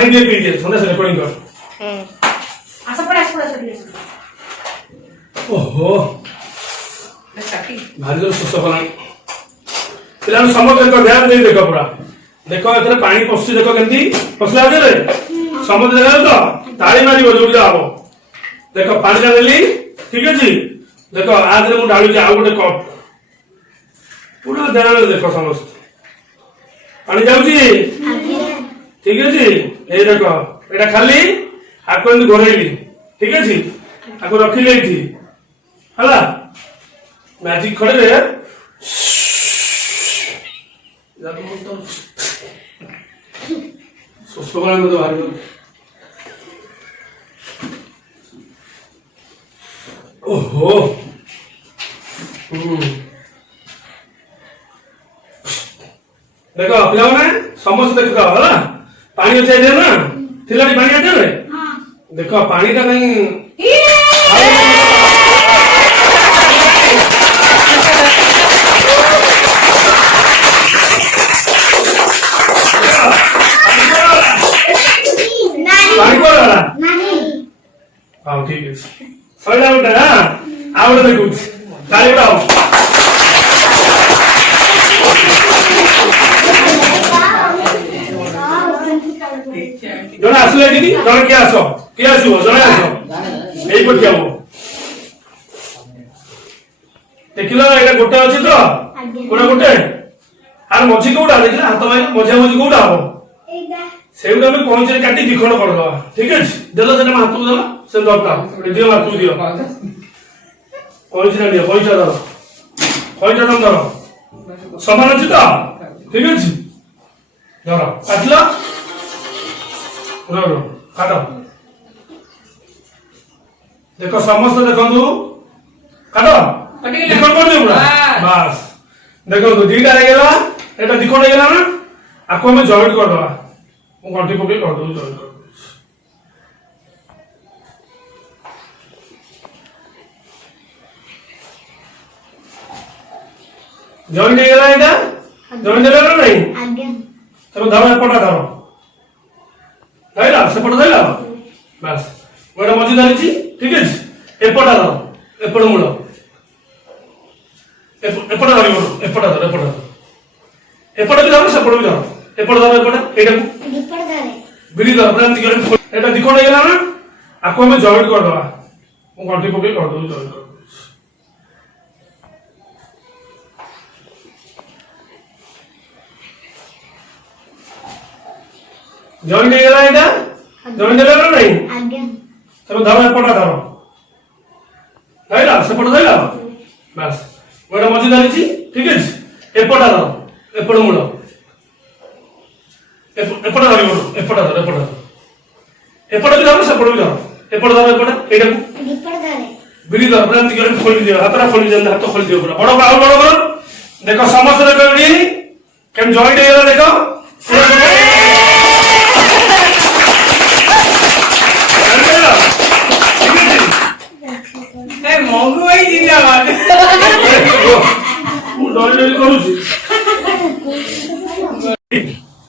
पानी दे पी दे थोड़ा सा रिकॉर्डिंग कर आसा पड़ा ओहो साथी भारी जो सुस्त कला पिला समझ देखो ध्यान दे देखो पूरा देखो एतरे पानी पसी देखो केंती पसला दे रे समझ देखो तो ताली मारिबो जोड़ी जाबो देखो पानी देली ठीक अछि देखो आज रे मु डालू जे आ गोटे कप पूरा ध्यान दे देखो समस्त पानी जाउची ठीक अछि ए देखो एटा खाली आको एंद घोरेली ठीक अछि आको रखी लेठी हला मैजिक खड़े रे जातो तो सोसोगला में तो भारी ओहो देखो पिलाने समस्त देखो हला पानी अच्छे दे ना थिलाडी पानी आटे रे हां देखो पानी का कहीं पानी को वाला नहीं हां ठीक है सही आउट है ना आउट देखो ताली बजाओ जने आसले दीदी जने के आसो जने आसो एई पटी आबो देखिला एटा गोटे अछि तो कोना गोटे आर मझी कोडा देखिला हाथ माइ मझा मझी कोडा हो एटा सेउडा में पहुंचे काटी दिखण कर दवा ठीक है देलो सेटा हाथ देलो से दबटा दियो हाथ दियो पहुंचे दियो पैसा दरो पैसा दम दरो समान अछि तो ठीक है दरो काटला रो काटो देखो समस्त देखो काटो दिखण कर दियो बस देखो दीटा रे गेला एटा दिखण गेला ना आको में जॉइंट कर दवा मु घंटी पके कर दो जॉइंट कर जॉइंट गेला एटा जॉइंट गेला ना नहीं आगे तो धरो एपटा धरो से पट देला बस गोटा मझी धरिची ठीक है एपटा धर एपट मूल एपट धर एपटा धर एपट भी धर सेपट भी धर एपट धर एपट एटा दिपट धर बिली धर प्रांत के एटा दिखण गेला ना आको में जॉइंट कर दवा मु घंटी पके कर दो जॉइंट कर जॉइंट गेला एटा जॉइंट गेला ना नहीं आगे तो धरो एपटा धरो धैला सेपट धैला बस गोटा मझी धरिची ठीक है एपटा धर एपट मूल एपटा धर एपटा धर एपट भी धर सेपट भी धर एपट धर एपट एटा दिपट धर बिली धर प्रांत के खोली दियो हातरा खोली दियो हाथ खोली दियो पूरा बड़ बड़ देखो समस्त देखो केम जॉइंट गेला देखो मंगू भाई जिंदाबाद डोली करूची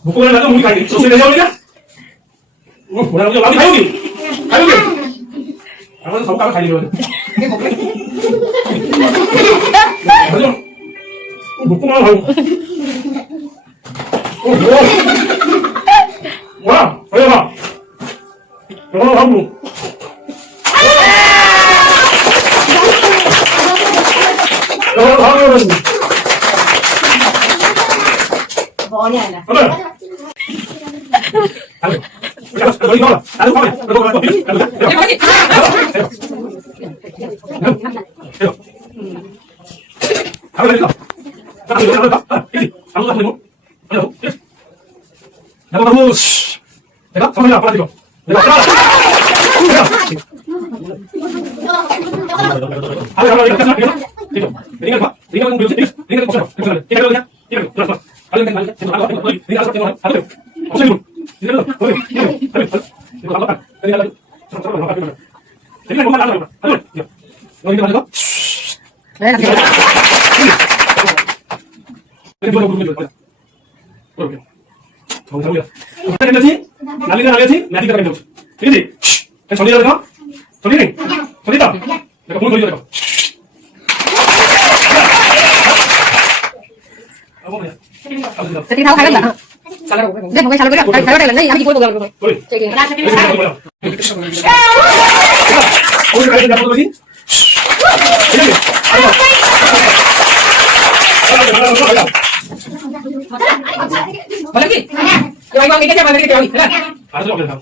भूख लगा तो मुझे खाएगी सोचे ले जाओगी क्या बोला मुझे बाकी खाओगी हम सब का खाई लो भूख मार भाई ओहो वाह अरे वाह चलो हम Boleh lah. কেটে আছি নালি আছি ম্যাজিক কেটে দেবো ঠিক আছে ছড়িয়ে দাও ছড়িয়ে নেই ছড়িয়ে দাও দেখো ফুল ছড়িয়ে দেখো সেটি খাও খাবেন না দেখ ভাই শালা করে খাওয়া টাইম নাই আমি কি করব বলবো কই ঠিক আছে ওই কাটে দেখো তো ঠিক আছে বলে কি ভাই ভাই কেটে বাঁধে কেটে হই হ্যাঁ আর তো দাও দাও